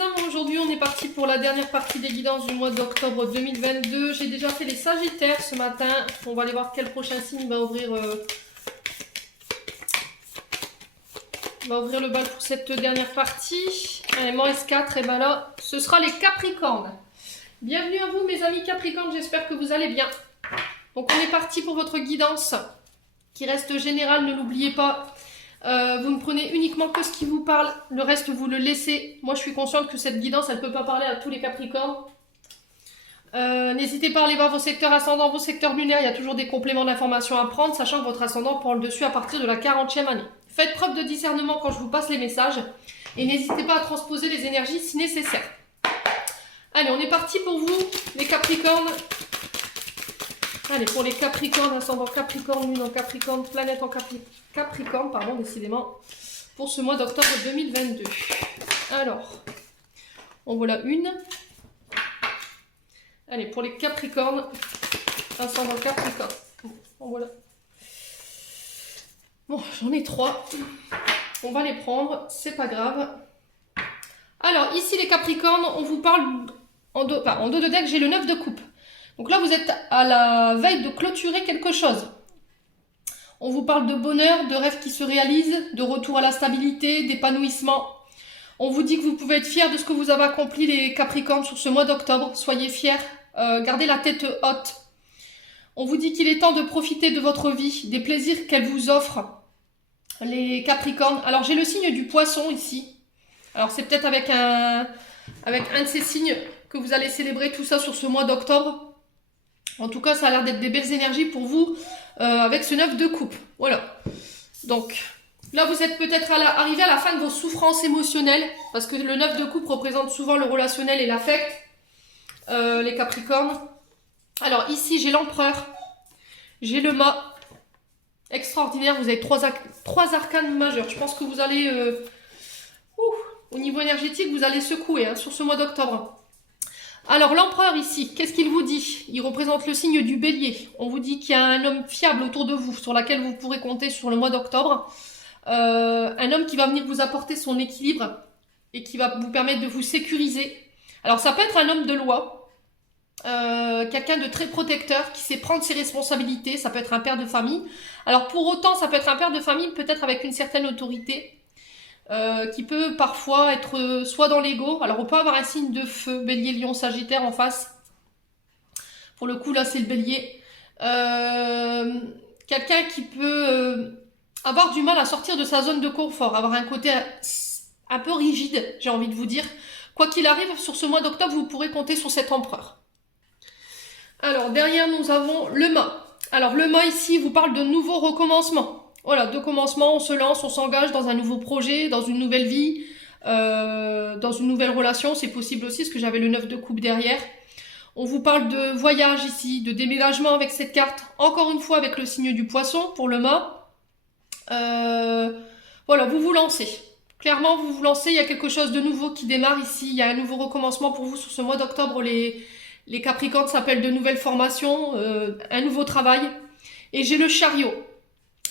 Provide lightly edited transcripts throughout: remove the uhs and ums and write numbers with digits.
amis, aujourd'hui on est parti pour la dernière partie des guidances du mois d'octobre 2022. J'ai déjà fait les Sagittaires ce matin. On va aller voir quel prochain signe va ouvrir le bal pour cette dernière partie. Allez, m'en reste 4 et ben là, ce sera les Capricornes. Bienvenue à vous mes amis Capricornes, j'espère que vous allez bien. Donc on est parti pour votre guidance qui reste générale, ne l'oubliez pas. Vous ne prenez uniquement que ce qui vous parle, le reste vous le laissez. Moi je suis consciente que cette guidance elle ne peut pas parler à tous les Capricornes. N'hésitez pas à aller voir vos secteurs ascendants, vos secteurs lunaires, il y a toujours des compléments d'informations à prendre, sachant que votre ascendant prend le dessus à partir de la 40e année. Faites preuve de discernement quand je vous passe les messages et n'hésitez pas à transposer les énergies si nécessaire. Allez, on est parti pour vous les Capricornes. Allez, pour les Capricornes, ascendant Capricorne, lune en Capricorne, planète en Capricorne, pardon, décidément, pour ce mois d'octobre 2022. Alors, on voit la une. Allez, pour les Capricornes, ascendant Capricorne. Bon, voilà. Bon, j'en ai 3. On va les prendre, c'est pas grave. Alors, ici les Capricornes, on vous parle en dos de deck, j'ai le 9 de coupe. Donc là, vous êtes à la veille de clôturer quelque chose. On vous parle de bonheur, de rêves qui se réalisent, de retour à la stabilité, d'épanouissement. On vous dit que vous pouvez être fiers de ce que vous avez accompli, les Capricornes, sur ce mois d'octobre. Soyez fiers, gardez la tête haute. On vous dit qu'il est temps de profiter de votre vie, des plaisirs qu'elle vous offre, les Capricornes. Alors, j'ai le signe du poisson ici. Alors, c'est peut-être avec un de ces signes que vous allez célébrer tout ça sur ce mois d'octobre. En tout cas, ça a l'air d'être des belles énergies pour vous avec ce 9 de coupe. Voilà. Donc, là, vous êtes peut-être arrivé à la fin de vos souffrances émotionnelles parce que le 9 de coupe représente souvent le relationnel et l'affect, les Capricornes. Alors, ici, j'ai l'empereur, j'ai le mât. Extraordinaire, vous avez trois arcanes majeurs. Je pense que vous allez, au niveau énergétique, vous allez secouer sur ce mois d'octobre. Alors l'empereur ici, qu'est-ce qu'il vous dit? Il représente le signe du bélier. On vous dit qu'il y a un homme fiable autour de vous, sur lequel vous pourrez compter sur le mois d'octobre. Un homme qui va venir vous apporter son équilibre et qui va vous permettre de vous sécuriser. Alors ça peut être un homme de loi, quelqu'un de très protecteur, qui sait prendre ses responsabilités. Ça peut être un père de famille. Alors pour autant, ça peut être un père de famille, peut-être avec une certaine autorité. Qui peut parfois être soit dans l'ego. Alors on peut avoir un signe de feu, bélier, lion, sagittaire en face. Pour le coup là c'est le bélier. Quelqu'un qui peut avoir du mal à sortir de sa zone de confort, avoir un côté un peu rigide, j'ai envie de vous dire. Quoi qu'il arrive, sur ce mois d'octobre, vous pourrez compter sur cet empereur. Alors derrière nous avons le mât. Alors le mât ici vous parle de nouveaux recommencements. Voilà, de commencement, on se lance, on s'engage dans un nouveau projet, dans une nouvelle vie, dans une nouvelle relation. C'est possible aussi, parce que j'avais le 9 de coupe derrière. On vous parle de voyage ici, de déménagement avec cette carte. Encore une fois, avec le signe du poisson pour le mât. Voilà, vous vous lancez. Clairement, vous vous lancez, il y a quelque chose de nouveau qui démarre ici. Il y a un nouveau recommencement pour vous sur ce mois d'octobre. Les Capricornes s'appellent de nouvelles formations, un nouveau travail. Et j'ai le chariot.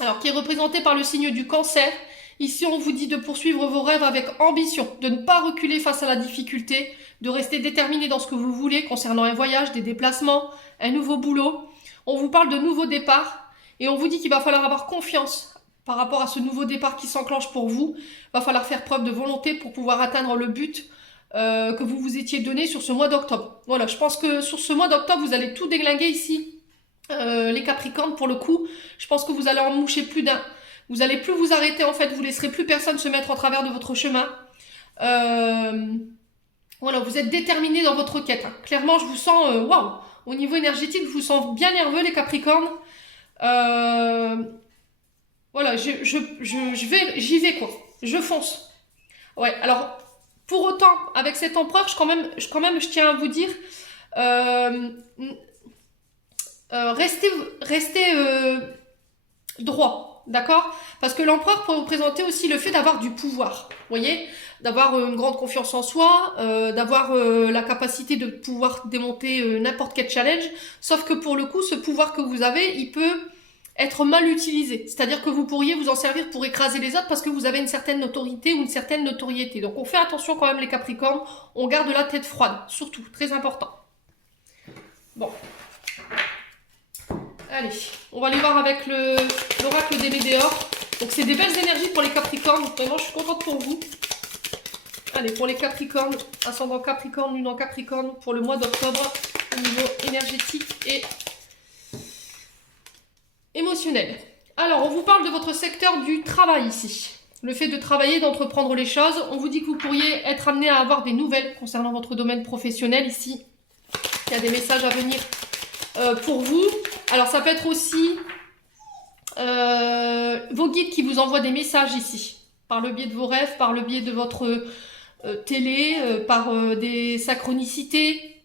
Alors, qui est représenté par le signe du cancer. Ici, on vous dit de poursuivre vos rêves avec ambition, de ne pas reculer face à la difficulté, de rester déterminé dans ce que vous voulez concernant un voyage, des déplacements, un nouveau boulot. On vous parle de nouveaux départs et on vous dit qu'il va falloir avoir confiance par rapport à ce nouveau départ qui s'enclenche pour vous. Il va falloir faire preuve de volonté pour pouvoir atteindre le but que vous vous étiez donné sur ce mois d'octobre. Voilà, je pense que sur ce mois d'octobre, vous allez tout déglinguer ici. Les Capricornes, pour le coup, je pense que vous allez en moucher plus d'un. Vous allez plus vous arrêter, en fait, vous laisserez plus personne se mettre en travers de votre chemin. Voilà, vous êtes déterminés dans votre quête. Clairement, je vous sens, waouh, au niveau énergétique, je vous sens bien nerveux, les Capricornes. Voilà, j'y vais, quoi. Je fonce. Ouais, alors, pour autant, avec cet empereur, je tiens à vous dire, restez droit, d'accord? Parce que l'empereur peut représenter aussi le fait d'avoir du pouvoir, vous voyez? D'avoir une grande confiance en soi, d'avoir la capacité de pouvoir démonter n'importe quel challenge. Sauf que pour le coup, ce pouvoir que vous avez, il peut être mal utilisé. C'est-à-dire que vous pourriez vous en servir pour écraser les autres parce que vous avez une certaine notoriété ou une certaine notoriété. Donc on fait attention quand même les Capricornes, on garde la tête froide, surtout, très important. Bon. Allez, on va aller voir avec l'oracle des Météores. Donc c'est des belles énergies pour les Capricornes, vraiment je suis contente pour vous. Allez, pour les Capricornes, ascendant Capricorne, lune en Capricorne, pour le mois d'octobre, au niveau énergétique et émotionnel. Alors, on vous parle de votre secteur du travail ici. Le fait de travailler, d'entreprendre les choses. On vous dit que vous pourriez être amené à avoir des nouvelles concernant votre domaine professionnel ici. Il y a des messages à venir pour vous. Alors, ça peut être aussi vos guides qui vous envoient des messages ici. Par le biais de vos rêves, par le biais de votre télé, par des synchronicités.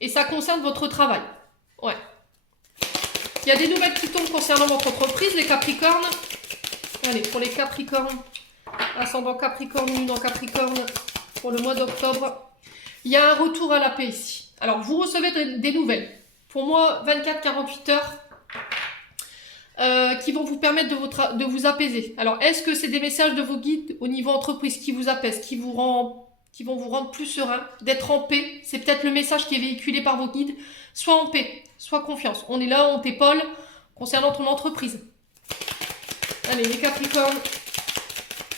Et ça concerne votre travail. Ouais. Il y a des nouvelles qui tombent concernant votre entreprise, les Capricornes. Allez, pour les Capricornes, ascendant Capricorne, lune en Capricorne, pour le mois d'octobre, il y a un retour à la paix ici. Alors, vous recevez des nouvelles. Pour moi, 24-48 heures qui vont vous permettre de vous apaiser. Alors, est-ce que c'est des messages de vos guides au niveau entreprise qui vous apaisent, qui vont vous rendre plus serein, d'être en paix? C'est peut-être le message qui est véhiculé par vos guides. Sois en paix, sois confiance. On est là, on t'épaule concernant ton entreprise. Allez, les Capricornes,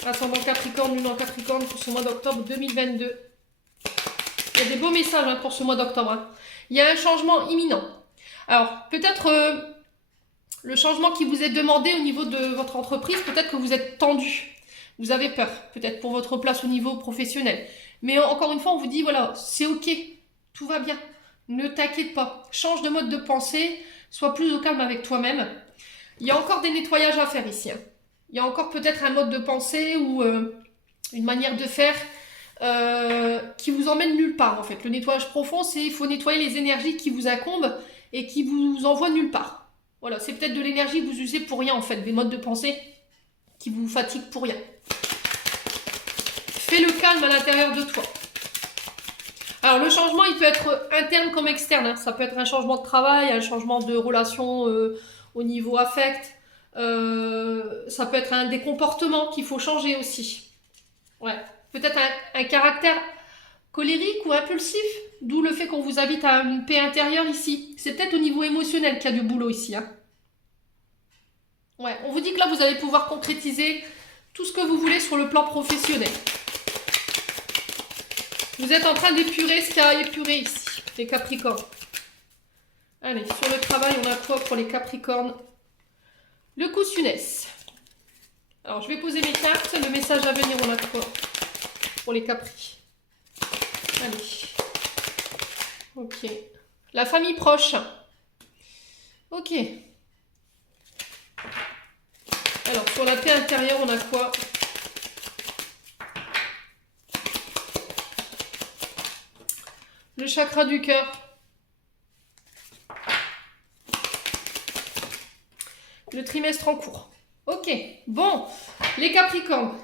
ascendant Capricorne, lune en Capricorne pour ce mois d'octobre 2022. Il y a des beaux messages hein, pour ce mois d'octobre. Hein. Il y a un changement imminent. Alors, peut-être le changement qui vous est demandé au niveau de votre entreprise, peut-être que vous êtes tendu. Vous avez peur, peut-être pour votre place au niveau professionnel. Mais encore une fois, on vous dit, voilà, c'est ok, tout va bien. Ne t'inquiète pas, change de mode de pensée, sois plus au calme avec toi-même. Il y a encore des nettoyages à faire ici. Hein. Il y a encore peut-être un mode de pensée ou une manière de faire qui vous emmène nulle part en fait. Le nettoyage profond, c'est il faut nettoyer les énergies qui vous incombent et qui vous envoient nulle part. Voilà, c'est peut-être de l'énergie que vous usez pour rien en fait, des modes de pensée qui vous fatiguent pour rien. Fais le calme à l'intérieur de toi. Alors le changement, il peut être interne comme externe. Hein. Ça peut être un changement de travail, un changement de relation au niveau affect. Ça peut être des comportements qu'il faut changer aussi. Ouais. Peut-être un caractère colérique ou impulsif, d'où le fait qu'on vous invite à une paix intérieure ici. C'est peut-être au niveau émotionnel qu'il y a du boulot ici. Hein. Ouais. On vous dit que là, vous allez pouvoir concrétiser tout ce que vous voulez sur le plan professionnel. Vous êtes en train d'épurer ce qu'il y a à épurer ici, les Capricornes. Allez, sur le travail, on a quoi pour les Capricornes? Le coussiness. Alors, je vais poser mes cartes. Le message à venir, on a quoi pour les Capri? Allez. Ok. La famille proche. Ok. Alors, sur la paix intérieure, on a quoi? Le chakra du cœur. Le trimestre en cours. Ok, bon, les Capricornes,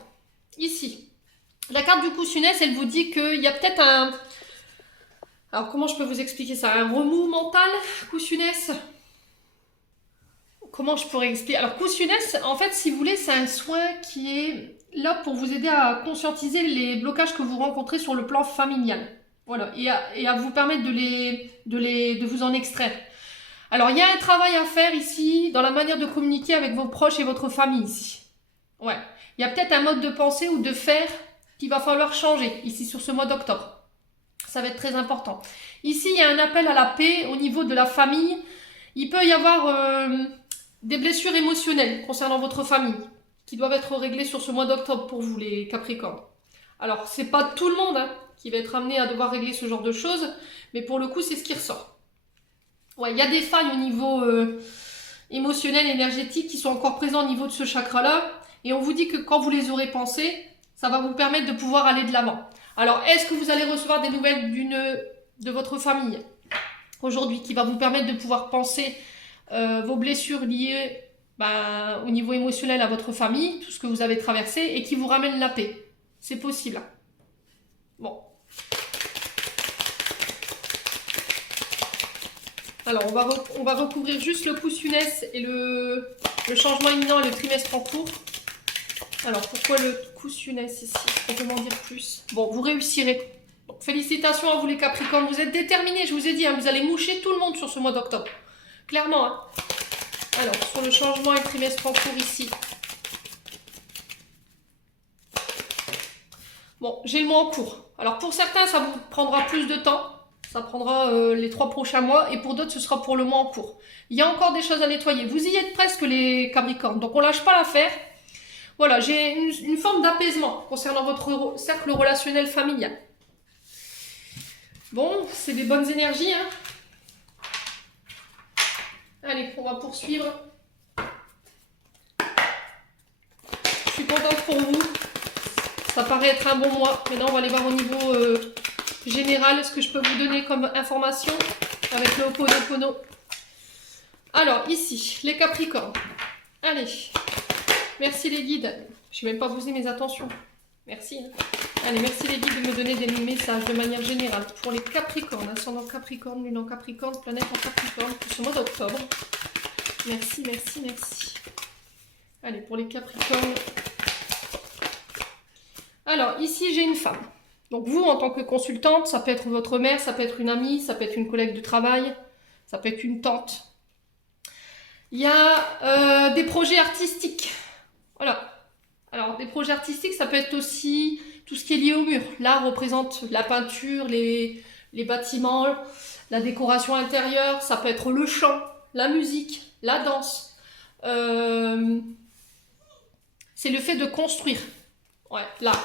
ici, la carte du coussiness, elle vous dit qu'il y a peut-être un... Alors, comment je peux vous expliquer ça? Un remous mental, coussiness? Comment je pourrais expliquer? Alors, coussiness, en fait, si vous voulez, c'est un soin qui est là pour vous aider à conscientiser les blocages que vous rencontrez sur le plan familial. Voilà, et à vous permettre de vous en extraire. Alors, il y a un travail à faire ici dans la manière de communiquer avec vos proches et votre famille ici. Ouais, il y a peut-être un mode de pensée ou de faire qu'il va falloir changer ici sur ce mois d'octobre. Ça va être très important. Ici, il y a un appel à la paix au niveau de la famille. Il peut y avoir des blessures émotionnelles concernant votre famille qui doivent être réglées sur ce mois d'octobre pour vous, les Capricornes. Alors, c'est pas tout le monde hein, qui va être amené à devoir régler ce genre de choses, mais pour le coup, c'est ce qui ressort. Ouais, il y a des failles au niveau émotionnel, énergétique qui sont encore présents au niveau de ce chakra-là. Et on vous dit que quand vous les aurez pensés, ça va vous permettre de pouvoir aller de l'avant. Alors, est-ce que vous allez recevoir des nouvelles de votre famille aujourd'hui qui va vous permettre de pouvoir penser vos blessures liées au niveau émotionnel à votre famille, tout ce que vous avez traversé, et qui vous ramène la paix? C'est possible. Bon. Alors, on va recouvrir juste le coussiness et le le changement imminent et le trimestre en cours. Alors, pourquoi le coussounet ici? On peut m'en dire plus. Bon, vous réussirez. Donc, félicitations à vous les Capricornes. Vous êtes déterminés, je vous ai dit. Hein, vous allez moucher tout le monde sur ce mois d'octobre. Clairement. Hein. Alors, sur le changement et le trimestre en cours ici. Bon, j'ai le mois en cours. Alors, pour certains, ça vous prendra plus de temps. Ça prendra les 3 prochains mois. Et pour d'autres, ce sera pour le mois en cours. Il y a encore des choses à nettoyer. Vous y êtes presque, les Capricornes. Donc, on lâche pas l'affaire. Voilà, j'ai une forme d'apaisement concernant votre cercle relationnel familial. Bon, c'est des bonnes énergies. Hein. Allez, on va poursuivre. Je suis contente pour vous. Ça paraît être un bon mois. Maintenant, on va aller voir au niveau général ce que je peux vous donner comme information avec le Ho'oponopono. Alors, ici, les Capricornes. Allez. Merci les guides. Je ne vais même pas vous dire mes attentions. Merci. Allez, merci les guides de me donner des messages de manière générale pour les Capricornes. Ascendant Capricorne, lune en Capricorne, planète en Capricorne pour ce mois d'octobre. Merci, merci, merci. Allez, pour les Capricornes. Alors, ici, j'ai une femme. Donc, vous, en tant que consultante, ça peut être votre mère, ça peut être une amie, ça peut être une collègue de travail, ça peut être une tante. Il y a des projets artistiques. Voilà. Alors, des projets artistiques, ça peut être aussi tout ce qui est lié au mur. L'art représente la peinture, les bâtiments, la décoration intérieure. Ça peut être le chant, la musique, la danse. C'est le fait de construire. Ouais, l'art.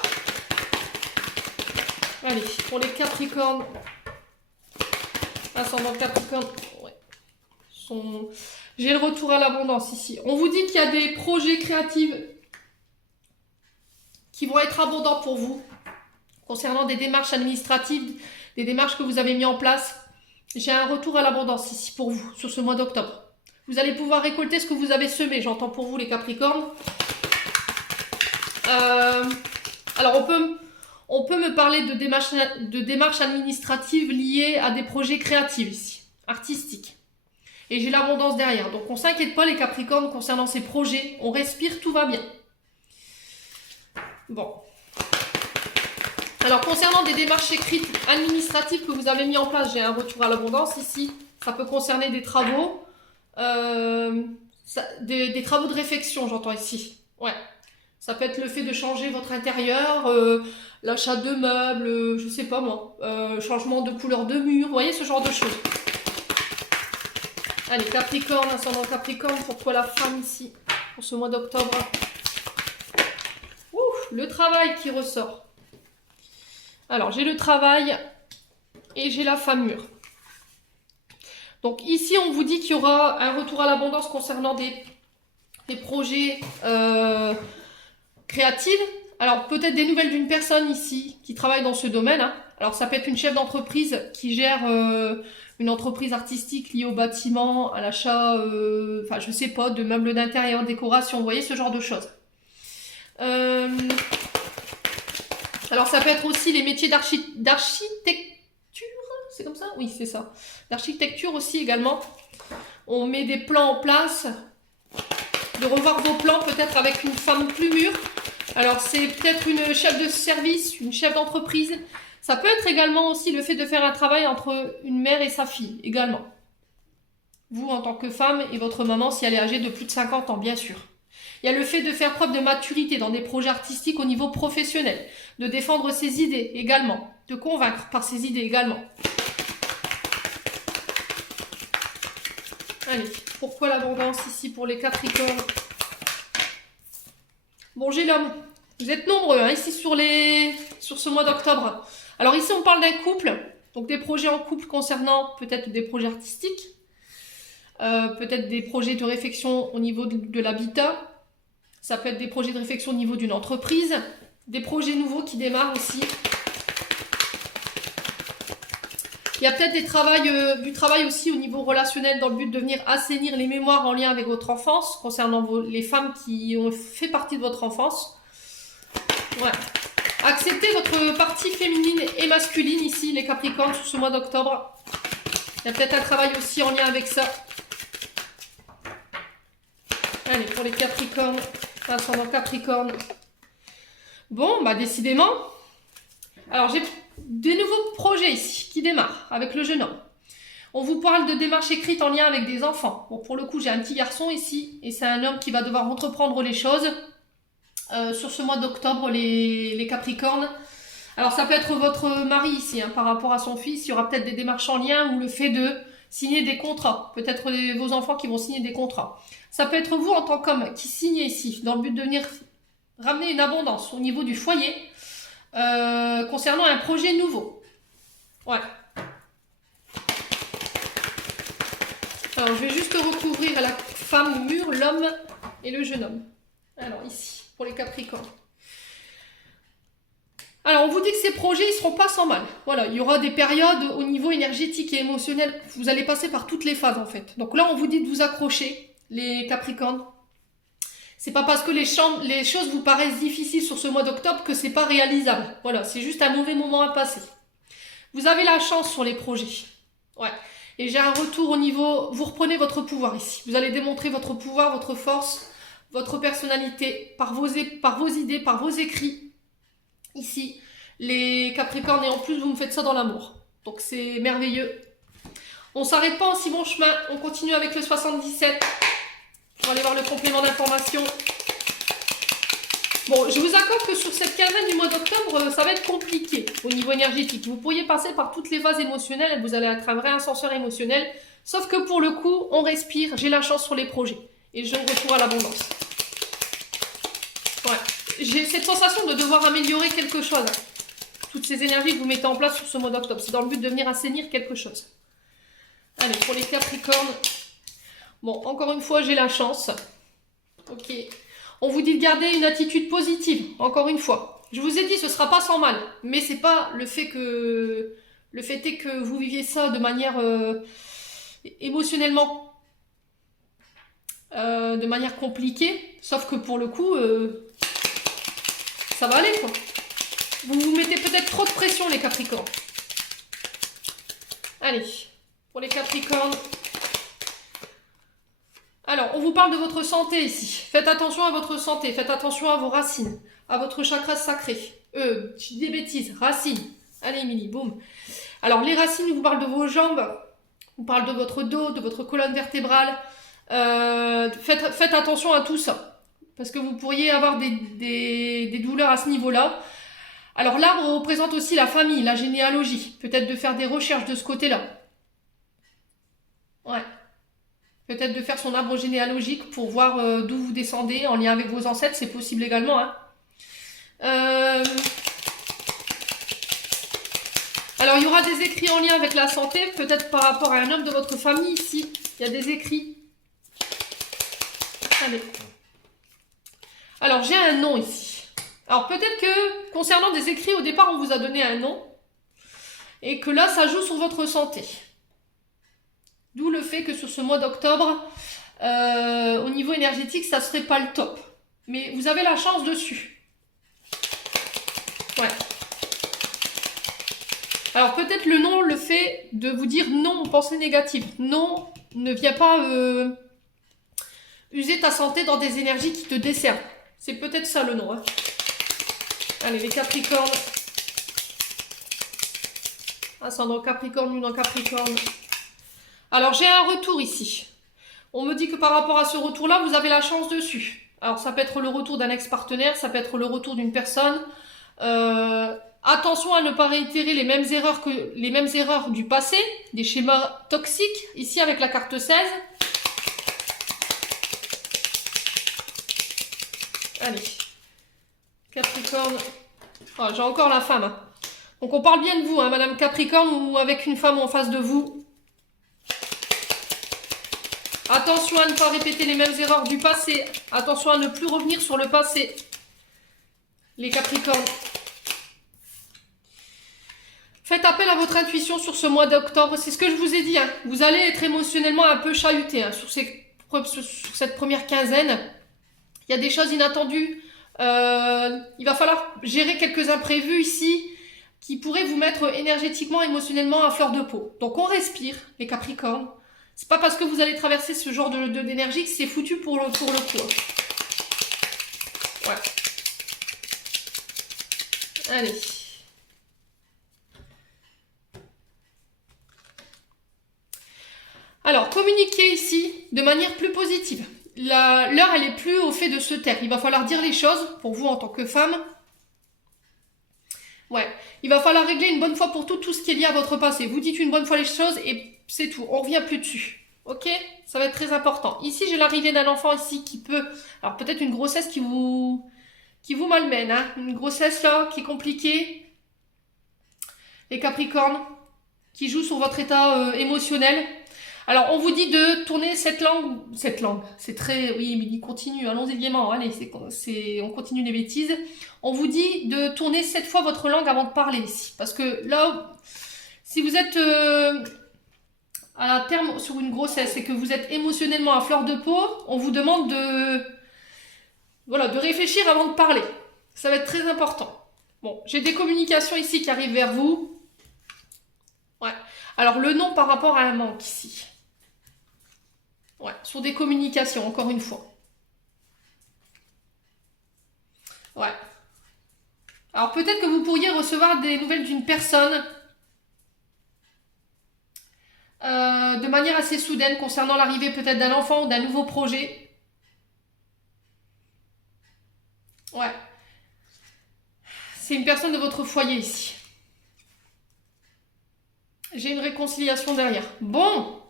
Allez, pour les Capricornes. Ascendant Capricorne. Ouais. J'ai le retour à l'abondance ici. On vous dit qu'il y a des projets créatifs qui vont être abondants pour vous concernant des démarches administratives, des démarches que vous avez mis en place. J'ai un retour à l'abondance ici pour vous sur ce mois d'octobre. Vous allez pouvoir récolter ce que vous avez semé, j'entends pour vous les Capricornes. Alors on peut me parler de démarches administratives liées à des projets créatifs ici, artistiques. Et j'ai l'abondance derrière. Donc on ne s'inquiète pas les Capricornes concernant ces projets. On respire, tout va bien. Bon. Alors concernant des démarches écrites administratives que vous avez mis en place, j'ai un retour à l'abondance ici. Ça peut concerner des travaux. Des travaux de réfection, j'entends ici. Ouais. Ça peut être le fait de changer votre intérieur, l'achat de meubles, je sais pas moi, changement de couleur de mur, vous voyez ce genre de choses. Allez, Capricorne, ascendant Capricorne, pourquoi la femme ici, pour ce mois d'octobre? Ouf, le travail qui ressort. Alors, j'ai le travail et j'ai la femme mûre. Donc ici, on vous dit qu'il y aura un retour à l'abondance concernant des projets créatives. Alors, peut-être des nouvelles d'une personne ici qui travaille dans ce domaine. Hein. Alors, ça peut être une chef d'entreprise qui gère une entreprise artistique liée au bâtiment, à l'achat, enfin, je sais pas, de meubles d'intérieur, décoration, vous voyez, ce genre de choses. Alors, ça peut être aussi les métiers d'architecture, c'est comme ça? Oui, c'est ça. D'architecture aussi également. On met des plans en place, de revoir vos plans peut-être avec une femme plus mûre. Alors, c'est peut-être une chef de service, une chef d'entreprise. Ça peut être également aussi le fait de faire un travail entre une mère et sa fille, également. Vous, en tant que femme, et votre maman, si elle est âgée de plus de 50 ans, bien sûr. Il y a le fait de faire preuve de maturité dans des projets artistiques au niveau professionnel, de défendre ses idées également, de convaincre par ses idées également. Allez, pourquoi l'abondance ici pour les Capricornes? Bon, j'ai l'homme. Vous êtes nombreux hein, ici sur ce mois d'octobre. Alors ici, on parle d'un couple, donc des projets en couple concernant peut-être des projets artistiques, peut-être des projets de réflexion au niveau de l'habitat, ça peut être des projets de réflexion au niveau d'une entreprise, des projets nouveaux qui démarrent aussi. Il y a peut-être du travail aussi au niveau relationnel dans le but de venir assainir les mémoires en lien avec votre enfance, concernant les femmes qui ont fait partie de votre enfance. Ouais. Acceptez votre partie féminine et masculine ici, les Capricornes, sur ce mois d'octobre. Il y a peut-être un travail aussi en lien avec ça. Allez, pour les Capricornes, ascendant Capricorne. Bon, bah décidément. Alors, j'ai des nouveaux projets ici qui démarrent avec le jeune homme. On vous parle de démarches écrites en lien avec des enfants. Bon, pour le coup, j'ai un petit garçon ici et c'est un homme qui va devoir entreprendre les choses sur ce mois d'octobre, les Capricornes. Alors, ça peut être votre mari ici, hein, par rapport à son fils. Il y aura peut-être des démarches en lien ou le fait de signer des contrats. Peut-être vos enfants qui vont signer des contrats. Ça peut être vous en tant qu'homme qui signez ici dans le but de venir ramener une abondance au niveau du foyer concernant un projet nouveau. Ouais. Alors, je vais juste recouvrir la femme mûre, l'homme et le jeune homme. Alors, ici, pour les Capricornes. Alors, on vous dit que ces projets, ils ne seront pas sans mal. Voilà, il y aura des périodes au niveau énergétique et émotionnel. Vous allez passer par toutes les phases, en fait. Donc là, on vous dit de vous accrocher, les Capricornes. C'est pas parce que les choses vous paraissent difficiles sur ce mois d'octobre que c'est pas réalisable. Voilà, c'est juste un mauvais moment à passer. Vous avez la chance sur les projets. Ouais. Et j'ai un retour au niveau... Vous reprenez votre pouvoir ici. Vous allez démontrer votre pouvoir, votre force, votre personnalité par vos idées, par vos écrits. Ici, les Capricornes. Et en plus, vous me faites ça dans l'amour. Donc, c'est merveilleux. On s'arrête pas en si bon chemin. On continue avec le 77. On va aller voir le complément d'information. Bon, je vous accorde que sur cette quinzaine du mois d'octobre, ça va être compliqué au niveau énergétique. Vous pourriez passer par toutes les phases émotionnelles et vous allez être un vrai ascenseur émotionnel. Sauf que pour le coup, on respire, j'ai la chance sur les projets. Et je retourne à l'abondance. Ouais. J'ai cette sensation de devoir améliorer quelque chose. Toutes ces énergies que vous mettez en place sur ce mois d'octobre. C'est dans le but de venir assainir quelque chose. Allez, pour les Capricornes. Bon, encore une fois, j'ai la chance. Ok. On vous dit de garder une attitude positive, encore une fois. Je vous ai dit, ce ne sera pas sans mal. Mais c'est pas le fait que... Le fait est que vous viviez ça de manière émotionnellement... de manière compliquée. Sauf que pour le coup, ça va aller, quoi. Vous vous mettez peut-être trop de pression, les Capricornes. Allez, pour les Capricornes... Alors, on vous parle de votre santé ici. Faites attention à votre santé, faites attention à vos racines, à votre chakra sacré. Je dis des bêtises, racines. Allez, Émilie, boum. Alors, les racines, je vous parle de vos jambes, on parle de votre dos, de votre colonne vertébrale. Faites attention à tout ça, parce que vous pourriez avoir des douleurs à ce niveau-là. Alors, l'arbre représente aussi la famille, la généalogie. Peut-être de faire des recherches de ce côté-là. Ouais. Peut-être de faire son arbre généalogique pour voir d'où vous descendez en lien avec vos ancêtres, c'est possible également. Hein. Alors, il y aura des écrits en lien avec la santé, peut-être par rapport à un homme de votre famille ici. Il y a des écrits. Allez. Alors, j'ai un nom ici. Alors, peut-être que concernant des écrits, au départ, on vous a donné un nom. Et que là, ça joue sur votre santé. D'où le fait que sur ce mois d'octobre, au niveau énergétique, ça ne serait pas le top. Mais vous avez la chance dessus. Ouais. Alors peut-être le nom, le fait de vous dire non aux pensées négatives. Non, ne viens pas user ta santé dans des énergies qui te desservent. C'est peut-être ça le nom. Hein. Allez, les Capricornes. Ascendant Capricorne, lune en Capricorne. Alors, j'ai un retour ici. On me dit que par rapport à ce retour-là, vous avez la chance dessus. Alors, ça peut être le retour d'un ex-partenaire, ça peut être le retour d'une personne. Attention à ne pas réitérer les mêmes erreurs du passé, des schémas toxiques. Ici, avec la carte 16. Allez. Capricorne. Oh, j'ai encore la femme. Hein. Donc, on parle bien de vous, hein, Madame Capricorne, ou avec une femme en face de vous. Attention à ne pas répéter les mêmes erreurs du passé. Attention à ne plus revenir sur le passé. Les Capricornes. Faites appel à votre intuition sur ce mois d'octobre. C'est ce que je vous ai dit. Hein. Vous allez être émotionnellement un peu chahuté sur cette première quinzaine. Il y a des choses inattendues. Il va falloir gérer quelques imprévus ici qui pourraient vous mettre énergétiquement, émotionnellement à fleur de peau. Donc on respire, les Capricornes. C'est pas parce que vous allez traverser ce genre d'énergie que c'est foutu pour le coup. Ouais. Allez. Alors, communiquez ici de manière plus positive. L'heure, elle est plus au fait de se taire. Il va falloir dire les choses, pour vous en tant que femme. Ouais, il va falloir régler une bonne fois pour toutes tout ce qui est lié à votre passé. Vous dites une bonne fois les choses et c'est tout. On revient plus dessus. Ok? Ça va être très important. Ici, j'ai l'arrivée d'un enfant ici qui peut... Alors, peut-être une grossesse qui vous malmène. Hein? Une grossesse là, qui est compliquée. Les Capricornes, qui jouent sur votre état émotionnel. Alors, on vous dit de tourner cette langue, c'est très, oui, mais il continue, allons-y gaiement, allez, on continue les bêtises. On vous dit de tourner 7 fois votre langue avant de parler ici, parce que là, si vous êtes à terme sur une grossesse et que vous êtes émotionnellement à fleur de peau, on vous demande de réfléchir avant de parler. Ça va être très important. Bon, j'ai des communications ici qui arrivent vers vous. Ouais. Alors, le nom par rapport à un manque ici. Ouais, sur des communications, encore une fois. Ouais. Alors, peut-être que vous pourriez recevoir des nouvelles d'une personne de manière assez soudaine concernant l'arrivée peut-être d'un enfant ou d'un nouveau projet. Ouais. C'est une personne de votre foyer ici. J'ai une réconciliation derrière. Bon,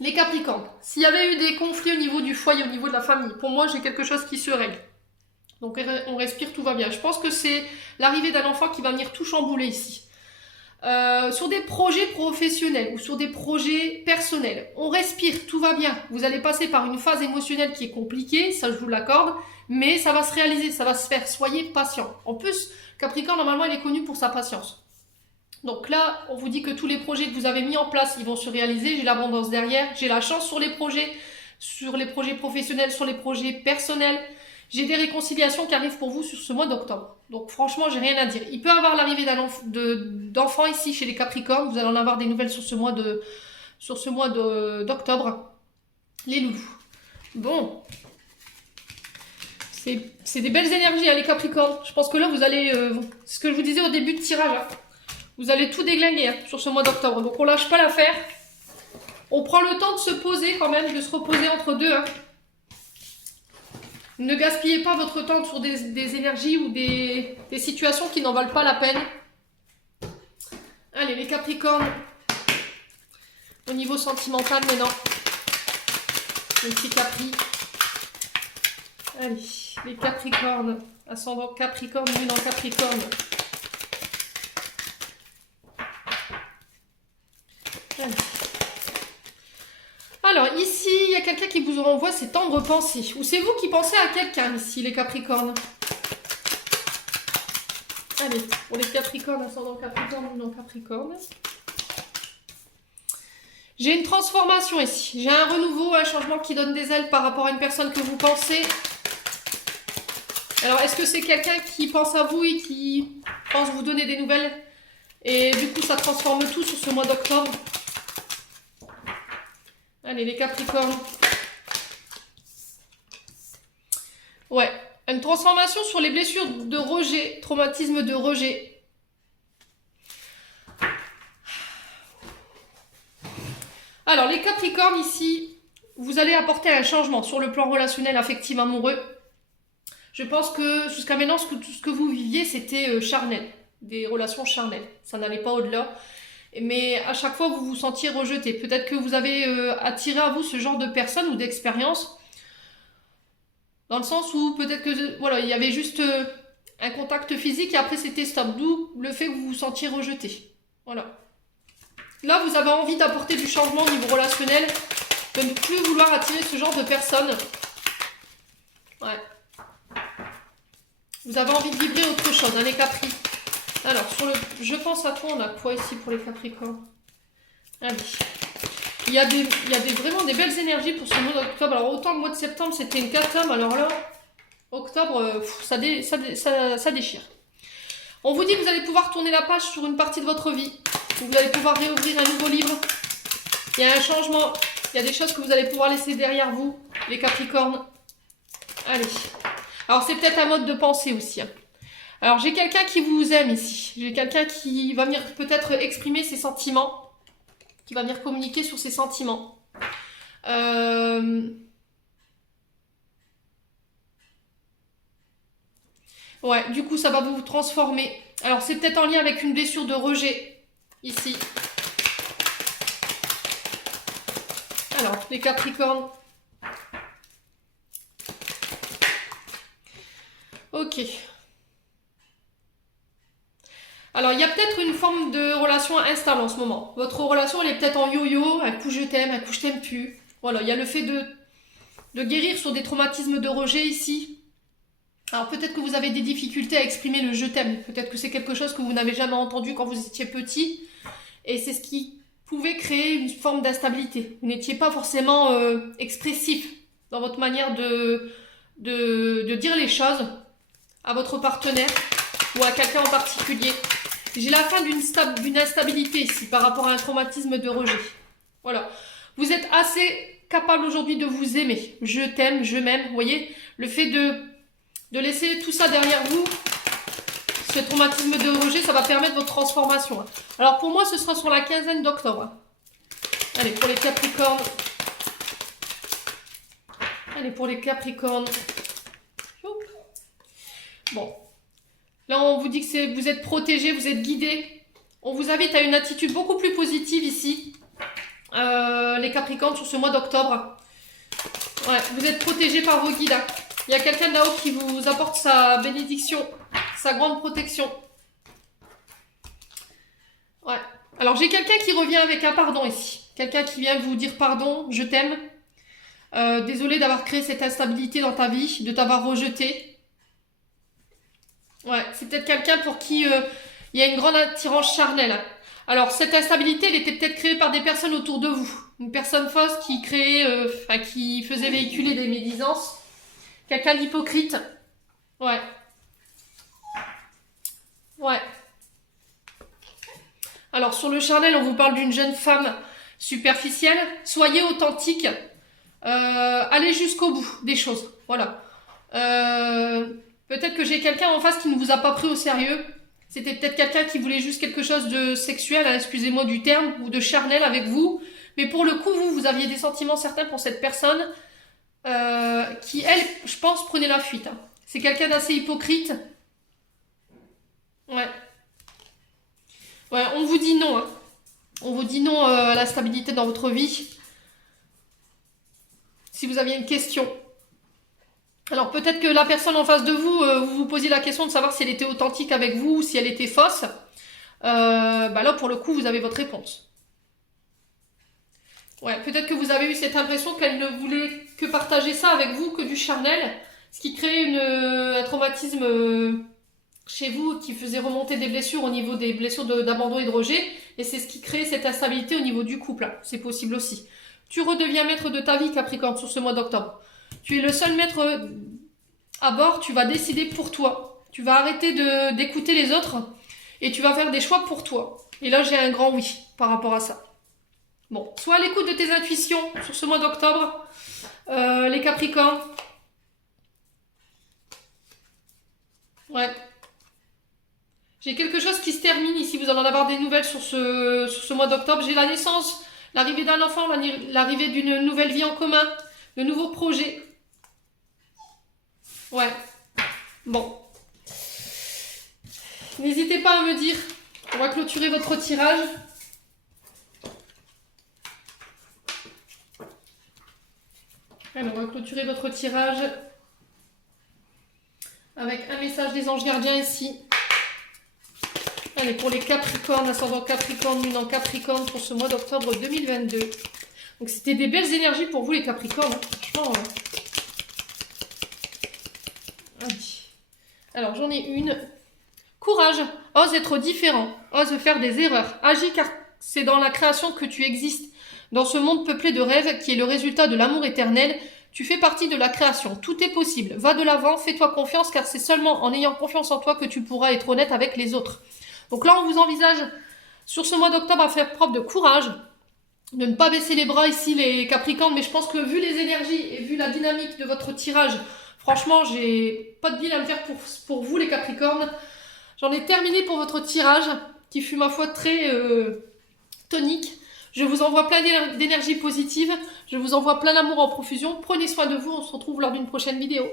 les Capricornes, s'il y avait eu des conflits au niveau du foyer, au niveau de la famille, pour moi, j'ai quelque chose qui se règle. Donc, on respire, tout va bien. Je pense que c'est l'arrivée d'un enfant qui va venir tout chambouler ici. Sur des projets professionnels ou sur des projets personnels, on respire, tout va bien. Vous allez passer par une phase émotionnelle qui est compliquée, ça je vous l'accorde, mais ça va se réaliser, ça va se faire. Soyez patient. En plus, Capricorne, normalement, il est connu pour sa patience. Donc là, on vous dit que tous les projets que vous avez mis en place, ils vont se réaliser. J'ai l'abondance derrière, j'ai la chance sur les projets professionnels, sur les projets personnels. J'ai des réconciliations qui arrivent pour vous sur ce mois d'octobre. Donc franchement, j'ai rien à dire. Il peut y avoir l'arrivée d'enfants ici chez les Capricornes. Vous allez en avoir des nouvelles sur ce mois d'octobre. Les loulous. Bon. C'est des belles énergies, hein, les Capricornes. Je pense que là, vous allez... c'est ce que je vous disais au début de tirage. Hein. Vous allez tout déglinguer hein, sur ce mois d'octobre. Donc on lâche pas l'affaire. On prend le temps de se poser quand même, de se reposer entre deux. Hein. Ne gaspillez pas votre temps sur des énergies ou des situations qui n'en valent pas la peine. Allez, les Capricornes. Au niveau sentimental maintenant. Les petits Capri. Allez, les Capricornes. Ascendant Capricorne, lune en Capricorne. Allez. Alors, ici, il y a quelqu'un qui vous renvoie ses tendres pensées. Ou c'est vous qui pensez à quelqu'un, ici, les Capricornes. Allez, pour les Capricornes, ascendant Capricorne, non Capricorne. J'ai une transformation ici. J'ai un renouveau, un changement qui donne des ailes par rapport à une personne que vous pensez. Alors, est-ce que c'est quelqu'un qui pense à vous et qui pense vous donner des nouvelles? Et du coup, ça transforme tout sur ce mois d'octobre. Allez, les Capricornes. Ouais, une transformation sur les blessures de rejet, traumatisme de rejet. Alors, les Capricornes, ici, vous allez apporter un changement sur le plan relationnel, affectif, amoureux. Je pense que jusqu'à maintenant, tout ce que vous viviez, c'était charnel. Des relations charnelles. Ça n'allait pas au-delà. Mais à chaque fois, vous vous sentiez rejeté. Peut-être que vous avez attiré à vous ce genre de personne ou d'expérience. Dans le sens où peut-être que voilà, il y avait juste un contact physique et après c'était stop. D'où le fait que vous vous sentiez rejeté. Voilà. Là, vous avez envie d'apporter du changement au niveau relationnel. De ne plus vouloir attirer ce genre de personne. Ouais. Vous avez envie de vibrer autre chose, hein, les Capri. Alors, je pense à toi, on a quoi ici pour les Capricornes? Allez. Il y a vraiment des belles énergies pour ce mois d'octobre. Alors, autant le mois de septembre, c'était une catastrophe. Alors là, octobre, ça déchire. On vous dit que vous allez pouvoir tourner la page sur une partie de votre vie. Vous allez pouvoir réouvrir un nouveau livre. Il y a un changement Il y a des choses que vous allez pouvoir laisser derrière vous, les Capricornes. Allez. Alors, c'est peut-être un mode de pensée aussi. Hein. Alors, j'ai quelqu'un qui vous aime ici. J'ai quelqu'un qui va venir peut-être exprimer ses sentiments. Qui va venir communiquer sur ses sentiments. Ouais, du coup, ça va vous transformer. Alors, c'est peut-être en lien avec une blessure de rejet, ici. Alors, les Capricornes. Ok. Alors, il y a peut-être une forme de relation instable en ce moment. Votre relation, elle est peut-être en yo-yo, un coup je t'aime, un coup je t'aime plus. Voilà, il y a le fait de guérir sur des traumatismes de rejet ici. Alors, peut-être que vous avez des difficultés à exprimer le je t'aime. Peut-être que c'est quelque chose que vous n'avez jamais entendu quand vous étiez petit. Et c'est ce qui pouvait créer une forme d'instabilité. Vous n'étiez pas forcément expressif dans votre manière de dire les choses à votre partenaire ou à quelqu'un en particulier. J'ai la fin d'une instabilité ici par rapport à un traumatisme de rejet. Voilà. Vous êtes assez capable aujourd'hui de vous aimer. Je t'aime, je m'aime. Vous voyez, le fait de laisser tout ça derrière vous, ce traumatisme de rejet, ça va permettre votre transformation. Alors pour moi, ce sera sur la quinzaine d'octobre. Allez, pour les Capricornes. Allez, pour les Capricornes. Bon. Là, on vous dit que vous êtes protégé, vous êtes guidé. On vous invite à une attitude beaucoup plus positive ici. Les Capricornes, sur ce mois d'octobre. Ouais, vous êtes protégé par vos guides. Il y a quelqu'un là-haut qui vous apporte sa bénédiction, sa grande protection. Ouais. Alors, j'ai quelqu'un qui revient avec un pardon ici. Quelqu'un qui vient vous dire pardon, je t'aime. Désolé d'avoir créé cette instabilité dans ta vie, de t'avoir rejeté. Ouais, c'est peut-être quelqu'un pour qui il y a une grande attirance charnelle. Alors, cette instabilité, elle était peut-être créée par des personnes autour de vous. Une personne fausse qui créait, qui faisait véhiculer des médisances. Quelqu'un d'hypocrite. Ouais. Ouais. Alors, sur le charnel, on vous parle d'une jeune femme superficielle. Soyez authentique. Allez jusqu'au bout des choses. Voilà. Peut-être que j'ai quelqu'un en face qui ne vous a pas pris au sérieux. C'était peut-être quelqu'un qui voulait juste quelque chose de sexuel, hein, excusez-moi du terme, ou de charnel avec vous. Mais pour le coup, vous aviez des sentiments certains pour cette personne qui, elle, je pense, prenait la fuite. Hein. C'est quelqu'un d'assez hypocrite. Ouais. Ouais, on vous dit non. Hein. On vous dit non à la stabilité dans votre vie. Si vous aviez une question. Alors peut-être que la personne en face de vous, vous vous posiez la question de savoir si elle était authentique avec vous ou si elle était fausse. Bah là, pour le coup, vous avez votre réponse. Ouais, peut-être que vous avez eu cette impression qu'elle ne voulait que partager ça avec vous, que du charnel, ce qui crée un traumatisme chez vous, qui faisait remonter des blessures au niveau des blessures d'abandon et de rejet, et c'est ce qui crée cette instabilité au niveau du couple. C'est possible aussi. Tu redeviens maître de ta vie, Capricorne, sur ce mois d'octobre. Tu es le seul maître à bord, tu vas décider pour toi. Tu vas arrêter d'écouter les autres et tu vas faire des choix pour toi. Et là, j'ai un grand oui par rapport à ça. Bon, sois à l'écoute de tes intuitions sur ce mois d'octobre, les Capricornes. Ouais. J'ai quelque chose qui se termine ici, vous allez en avoir des nouvelles sur ce mois d'octobre. J'ai la naissance, l'arrivée d'un enfant, l'arrivée d'une nouvelle vie en commun, de nouveaux projets. Ouais. Bon. N'hésitez pas à me dire. On va clôturer votre tirage. Alors, on va clôturer votre tirage avec un message des anges gardiens ici. Allez, pour les Capricornes, ascendant Capricorne, lune en Capricorne pour ce mois d'octobre 2022. Donc, c'était des belles énergies pour vous, les Capricornes. Hein. Franchement. Allez. Alors, j'en ai une. Courage. Ose être différent. Ose faire des erreurs. Agis car c'est dans la création que tu existes. Dans ce monde peuplé de rêves qui est le résultat de l'amour éternel, tu fais partie de la création. Tout est possible. Va de l'avant, fais-toi confiance car c'est seulement en ayant confiance en toi que tu pourras être honnête avec les autres. Donc là, on vous envisage sur ce mois d'octobre à faire preuve de courage, de ne pas baisser les bras ici les Capricornes, mais je pense que vu les énergies et vu la dynamique de votre tirage, franchement, j'ai pas de deal à me faire pour vous les Capricornes. J'en ai terminé pour votre tirage, qui fut ma foi très tonique. Je vous envoie plein d'énergie positive, je vous envoie plein d'amour en profusion. Prenez soin de vous, on se retrouve lors d'une prochaine vidéo.